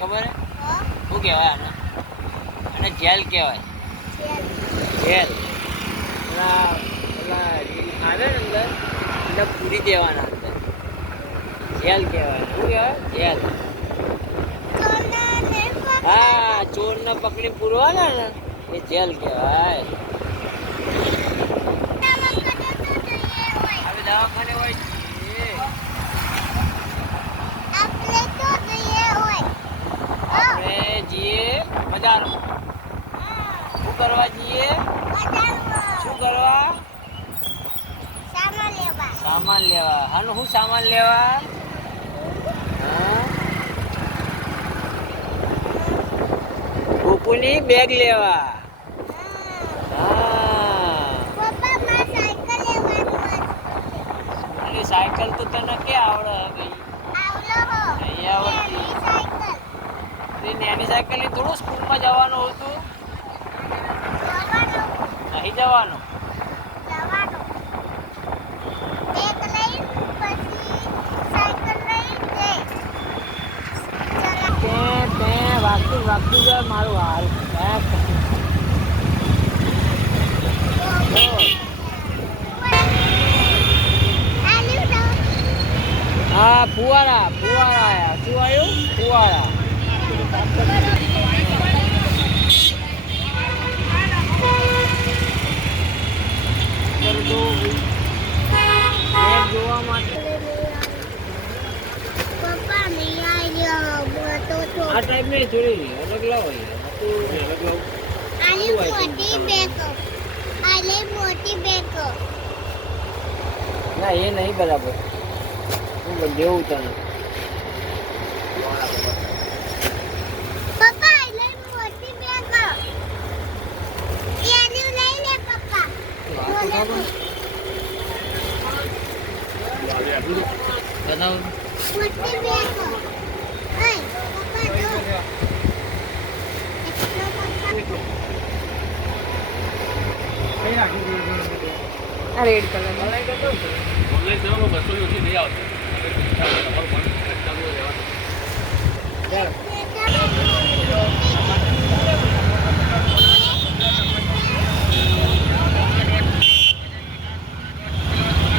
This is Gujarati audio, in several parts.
ખબર હે? શું કહેવાય આને? અને જેલ કહેવાય. જેલ. પેલા પેલા આવે ને અંદર એટલે પૂરી દેવાના અંદર. જેલ કહેવાય. શું કહેવાય? જેલ. હા ચોરને પકડી પૂરવાના ને? એ જેલ કહેવાય હવે દવાખાને હોય છે આપણે જઈએ બજાર. શું કરવા જઈએ? શું કરવા? સામાન લેવા. હાનું શું સામાન લેવા? હા? ગોકુની બેગ લેવા. સાયકલ તો તને કે આવડે ભાઈ નહીં આવડતી તે નાની સાયકલની થોડું સ્કૂલમાં જવાનું હતું. નહીં જવાનું? તે તે વાગતું વાગતું જાય મારું હાલ. હા ફુવારા ફુવારા આયા. શું આવ્યું? ફુવારા કરજો. બેગ જોવા માટે આ ટાઈપ નહીં થોડી અલગ લાવો યાર. આ તો અલગ લાવો. ના એ નહીં બરાબર. હું દેવું તને બતાવો રેડ કલર ઓનલાઈન સેવામાં બસો. ઓછી નહીં આવતી તમારું પણ ચાલુ રહેવાનું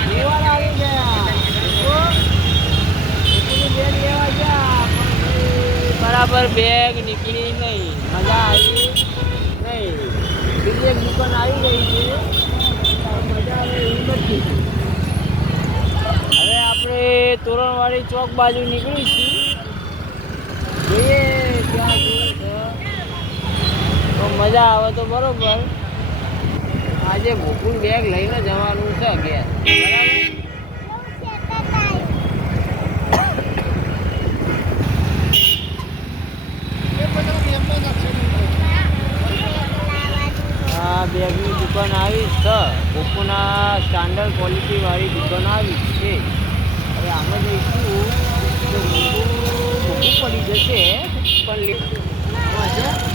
ફુવારા આવી ગયા જો. નીકળી બેગ લેવા ગયા પણ ભાઈ બરાબર બેગ નીકળી નહીં. મજા આવી. નહીં. બીજી એક દુકાન આવી ગઈ છે. મજા આવે એવી નથી. હવે આપણે તોરણવાડી ચોક બાજુ નીકળી છીએ જોઈએ છે તો મજા આવે તો બરોબર. આજે ગોકુળ બેગ લઈને જવાનું છે ઘેર. બરાબર? આ બેગની દુકાન આવી. છે. ઓપ્પોના સ્ટાન્ડર્ડ ક્વોલિટી વાળી દુકાન આવી. છે હવે આમાં જઈશું. તો મોટું પડી જશે, પણ લે- આમાં છે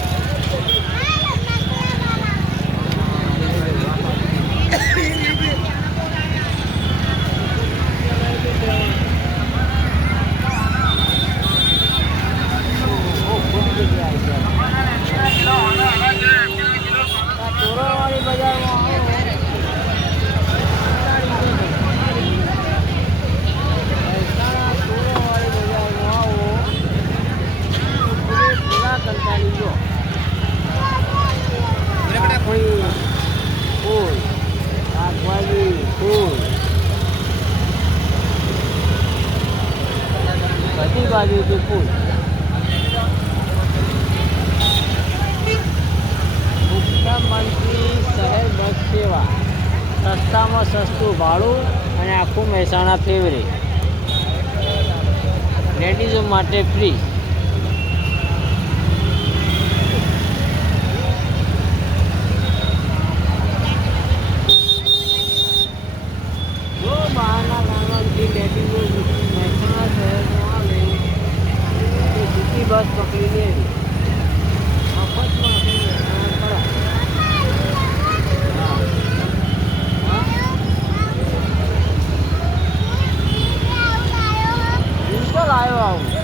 ઓહો, ખૂબ જગ્યા આવી ગયા. આ તોરણવાળી બજારમાં આવો. મહેસાણા તોરણવાળી બજારમાં આવો. પૂરેપૂરા કંટાળી જો. ફૂલ, ફૂલ, શાકભાજી, મુખ્યમંત્રી શહેર બસ સેવા. સસ્તામાં સસ્તું ભાડું અને આખું મહેસાણા ફેવરે. લેડીઝો માટે ફ્રી જો બહારના ગામમાંથી લેડીઝો મહેસાણા શહેરમાં આવે તો સિટી બસ પકડી લેવી મફતમાં આપણે મહેસાણા ખરા હા બિલકુલ આવ્યો આવું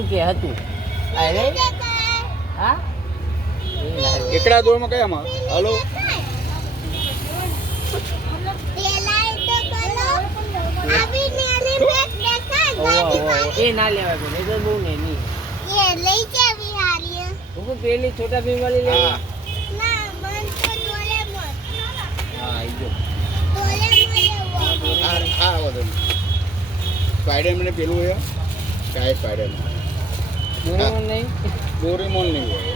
કોણ કે હતું? અરે. હા? એ. એકડા દોડમાં કયામાં હલો. એ ના લેવાય એ તો બહુ નેની હું પેલી છોટા ભીમ વાળી લઈ હા. હા આઈ હા હા વધુ સ્પાઈડરમેન પેલું હોય કાય સ્પાઈડરમેન ડોરેમોન નહીં? ડોરેમોન નહીં હોય.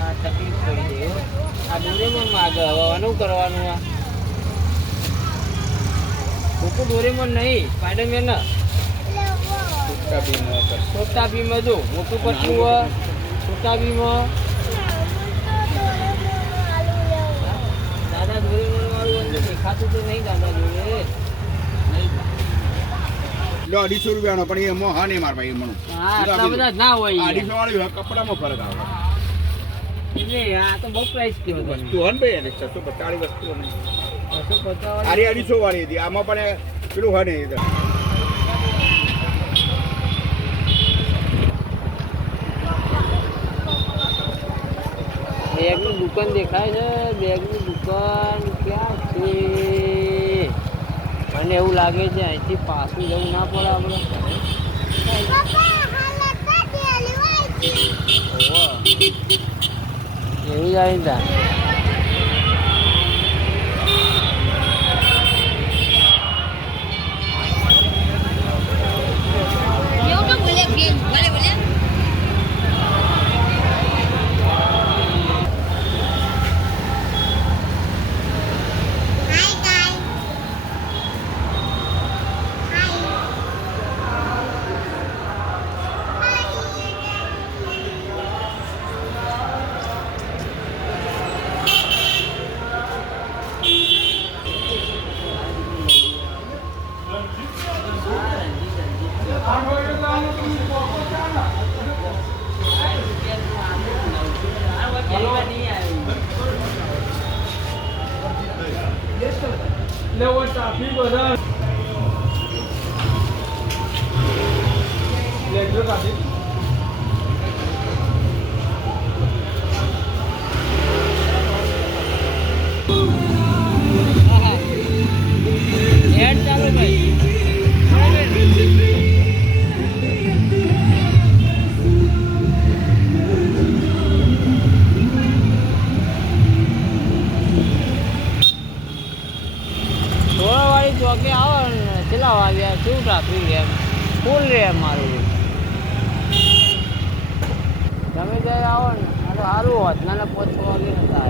આ તકલીફ પડી ગઈ આ ડોરેમોનમાં આગળ હવાનું કરવાનું આ. કોકો ડોરેમોન નહીં સ્પાઈડરમેન છોટા ભીમ. છોટા ભીમ જો મોટું પતલું હોય. છોટા ભીમ દાદા ડોરેમોન વાળું અંદર દેખાતું તો નહીં દાદા જોડે. લો અઢીસો રૂપિયાનો પણ એ એમાં હા નહીં માર ભાઈ એમાં બધા ના હોય અઢીસો વાળી કપડામાં ફરક આવે. આ તો બહુ પ્રાઇસ તમે વસ્તુ હોય ને ભાઈ એને છસો પચાસ વસ્તુ નહીં. આરી અઢીસો વાળી? હતી આમાં પણ પેલું હોય ને તો. બેગની દુકાન દેખાય છે બેગની દુકાન ક્યાં છે? મને એવું લાગે છે અહીંથી પાછું જવું ના પડે આપણે. એવું જાય ને તાર. આવો ને. સારું હોત. નાના પાંચ છ વાગે નતા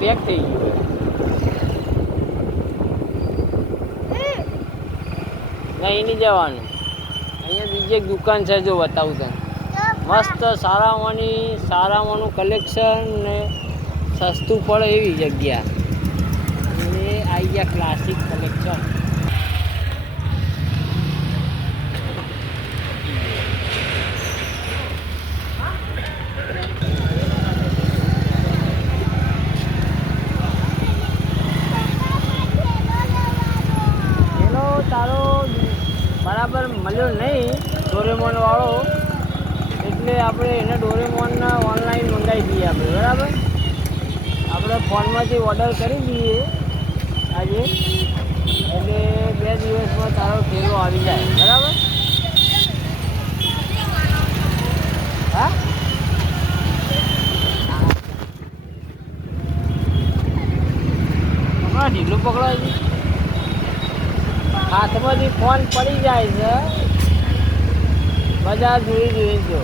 પેક થઈ ગયું નહીં નહીં જવાનું. અહીંયા બીજી એક દુકાન છે, જો બતાવું તને. મસ્ત સારામાંની, સારામાંનું કલેક્શન ને સસ્તું પડે એવી જગ્યા. અને આવી ગયા ક્લાસિક કલેક્શન એનો તારો બરાબર મળ્યો નહીં ડોરેમોન વાળો એટલે આપણે એને ડોરેમોનના ઓનલાઈન મંગાવી દઈએ આપણે બરાબર ફોનમાંથી ઓર્ડર કરી દઈએ આજે, એટલે બે દિવસમાં તારો ઠેલો આવી જાય. બરાબર? હા? હમણાં ઢીલું પકડાય. છે હાથમાંથી ફોન પડી જાય છે. બધા જોઈ જોઈ જો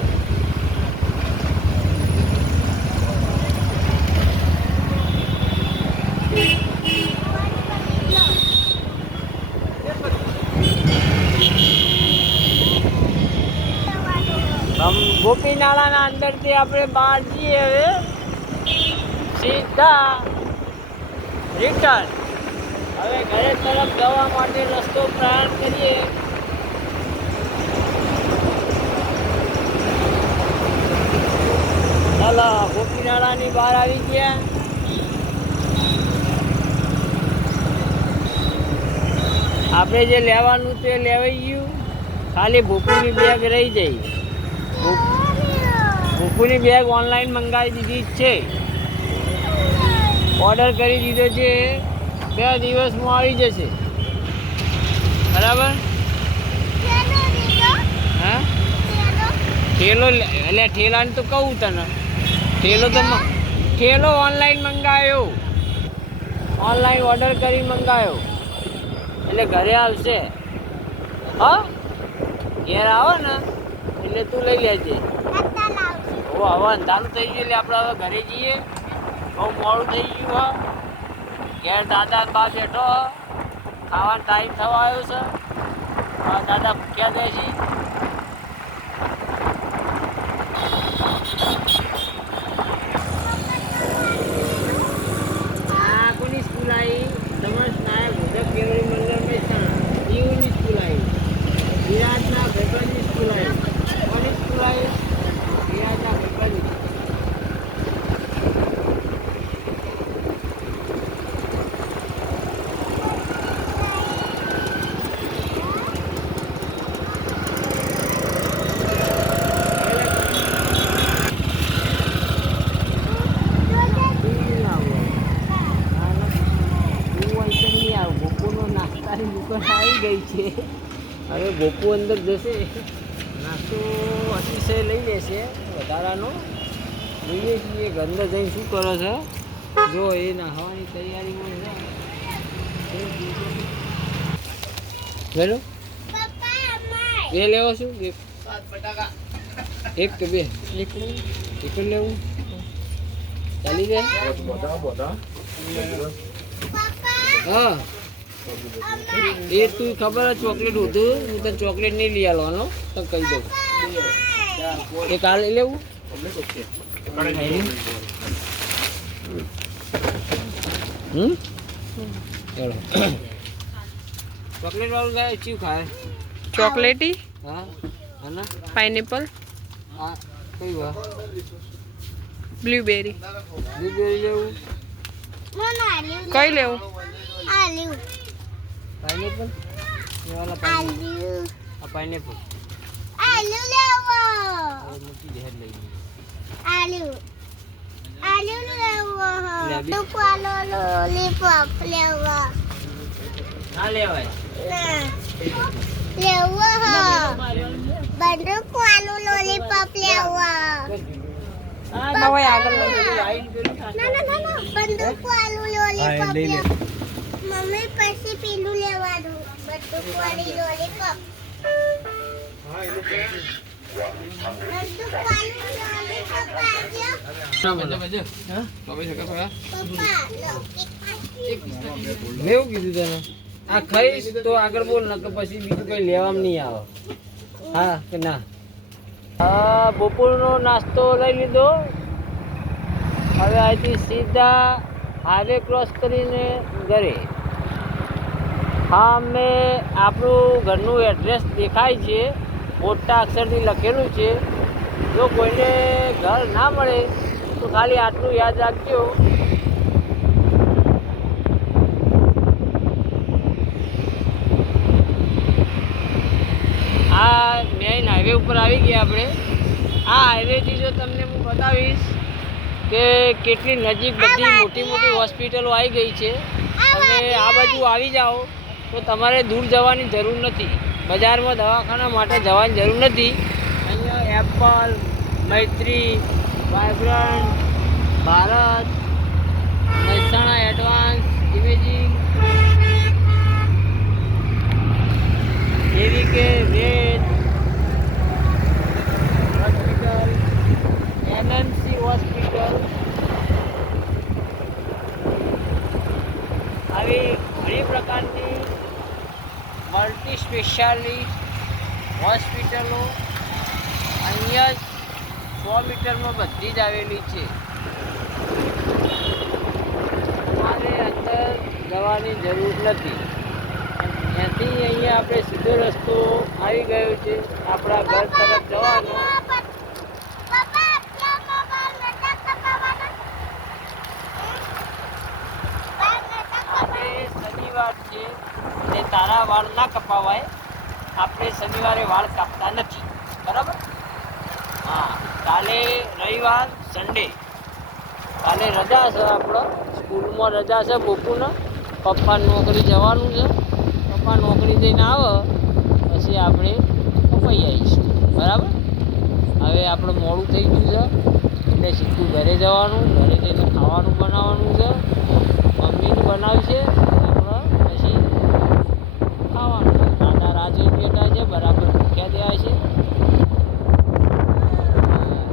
ગોપીનાળાના અંદરથી આપણે બહાર જઈએ હવે. સીધા રિટર્ન હવે ઘરે તરફ જવા માટે રસ્તો પ્રયાણ કરીએ. ચાલો ગોપીનાળાની બહાર આવી ગયા. આપણે જે લેવાનું તે લેવાઈ ગયું. ખાલી ભૂકુની બેગ રહી જઈ ભૂકુની બેગ ઓનલાઈન મંગાવી દીધી છે. ઓર્ડર કરી દીધો છે. બે દિવસમાં આવી જશે. બરાબર? હા? ઠેલો એટલે ઠેલાને તો કહું તને. ઠેલો તો ઠેલો ઓનલાઈન મંગાવ્યો ઓનલાઈન ઓર્ડર કરી મંગાવ્યો એટલે ઘરે આવશે. હા? ઘેર આવે ને, એટલે તું લઈ લેજે. ઓ, હવે અંધારું થઈ ગયું એટલે આપણે હવે ઘરે જઈએ. બહુ મોડું થઈ ગયું, હા. ઘેર દાદા બા બેઠો. ખાવાનો ટાઈમ થવા આવ્યો છે. દાદા ભૂખ્યા જાય છે. નાસ્તાની દુકાન આવી ગઈ છે. હવે ગોપુ અંદર જશે. નાસ્તો અતિશય લઈ લેશે વધારાનો. જોઈએ છીએ અંદર જઈને શું કરે છે? જો, એ નાહવાની તૈયારીમાં છે. હેલો? એ લેવો શું એક કે બે? એક એક લેવું? ચાલી જાય? હા. એ તું ખબર ચોકલેટ હતું હું તને ચોકલેટ નહીં લઈ આવવાનો તો કહી દઉં. એ કાલે લેવું? હમ? ચલો. ચોકલેટ વાળું ગાય ચીવ ખાય? ચોકલેટી? હા? હા ના પાઇનેપલ? હા. કઈ વા? બ્લુબેરી. બ્લુબેરી લેવું? કઈ લેવું. પાઇનેપલ? એ વાલા પાઇનેપલ આ પાઇનેપલ. આલુ લેવો. દે હેડ લઈ. આલુ. આલુ લેવો. લે બી. દુકાનો લોલીપોપ લેવો. ના લેવાય. ના. લેવો બંદૂક વાળું લોલીપોપ લેવો. ના ના ના ના બંદૂક વાળું લોલીપોપ લેવો. મમ્મી પછી પેલું લેવાનું. લોલીપોપ લેવું કીધું તને આ ખાઈશ તો આગળ બોલ ને પછી બીજું કઈ લેવામાં નહીં આવે. હા કે ના? હા બપોરનો નાસ્તો લઈ લીધો. હવે અહીંથી સીધા હાઈવે ક્રોસ કરીને ઘરે. હા અમે આપણું ઘરનું એડ્રેસ દેખાય છે. મોટા અક્ષરથી લખેલું છે. જો કોઈને ઘર ના મળે તો ખાલી આટલું યાદ રાખજો. આ મેઇન હાઈવે ઉપર આવી ગયા આપણે. આ હાઈવેથી જો તમને હું બતાવીશ કે કેટલી નજીક બધી મોટી મોટી હોસ્પિટલો આવી ગઈ છે. તમે આ બાજુ આવી જાઓ. તો તમારે દૂર જવાની જરૂર નથી. બજારમાં દવાખાના માટે જવાની જરૂર નથી. અહીંયા Apple, Maitri vibrant Bharat, Mehsana advance, imaging જેવી કે વેદ હોસ્પિટલ એમએમસી હોસ્પિટલ આવી ઘણી પ્રકારની મલ્ટી સ્પેશિયાલિસ્ટ હોસ્પિટલો અહીંયા જ સો બધી જ આવેલી છે. તમારે અંદર જવાની જરૂર નથી. ત્યાંથી અહીંયા આપણે સીધો રસ્તો આવી ગયો છે. આપણા ઘર તરફ જવાનો. શનિવાર છે ને તારા વાળ ના કપાવાય. આપણે શનિવારે વાળ કાપતા નથી. બરાબર? હા. કાલે રવિવાર સન્ડે કાલે રજા છે આપણો સ્કૂલમાં રજા છે ગોકુને પપ્પા નોકરી જવાનું છે. પપ્પા નોકરી જઈને આવે, પછી આપણે કપાઈ આવીશું. બરાબર? હવે આપણે મોડું થઈ ગયું છે. એટલે સીધું ઘરે જવાનું, ઘરે જઈને ખાવાનું બનાવવાનું છે. મમ્મીને બનાવશે, આપણે પછી ખાવાનું છે. દાદા રાજુ બેઠા છે, બરાબર ભૂખ્યા દેવા છે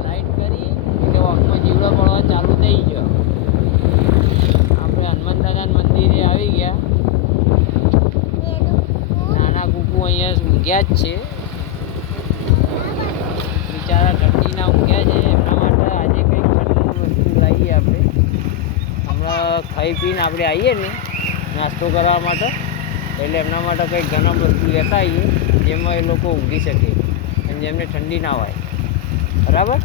લાઈટ કરી એટલે વાંકમાં જીવડો પડવા ચાલુ થઈ ગયો. આપણે હનુમાનદાદા મંદિરે આવી ગયા. નાના કુકુ અહીંયા ઊંઘ્યા જ છે. બિચારા ઠંડીના ઊંઘ્યા છે. એમના માટે આજે કંઈક ઠંડીની વસ્તુ લાવીએ આપણે. હમણાં ખાઈ પીને આપણે આવીએ ને નાસ્તો કરવા માટે. એટલે એમના માટે કંઈક ઘણા વસ્તુ લેતા આવીએ, જેમાં એ લોકો ઊંઘી શકે. અને જેમને ઠંડી ના હોય. બરાબર?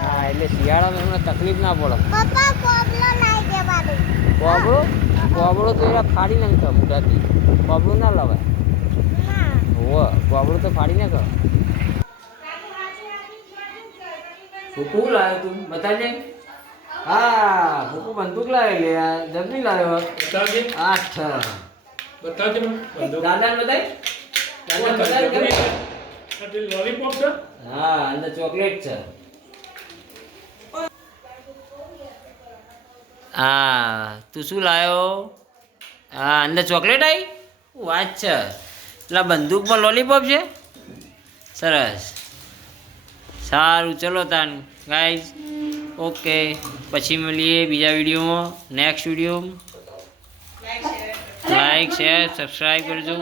હા એટલે શિયાળામાં એમને તકલીફ ના પડે. પપ્પા કોબલો લાવી દેવાનું. કોબળો? કોબળો તો એરા ફાડી નાખો મોટાથી કોબળો ના લવાય. ના. હોવ કોબળો તો ફાડી નાખો. ફૂકુ લાવ્યો તું? બતાજે હા ફૂકુ બંદૂક લાવે લે આ જબરી લાવ્યો બતાવજે. આઠ. બતાવજે બંદૂક. દાદાને બતાય? દાદાને બતાય લોલીપોપ છે? હા અંદર ચોકલેટ છે. હા તું શું લાવ્યો હા અંદર ચોકલેટ આવી વાત છે? એટલે બંદૂકમાં લોલીપોપ છે? સરસ. સારું ચલો તાન. Guys okay. પછી મળીએ બીજા વિડીયોમાં. નેક્સ્ટ વિડીયોમાં. લાઈક શેર સબસ્ક્રાઈબ કરજો.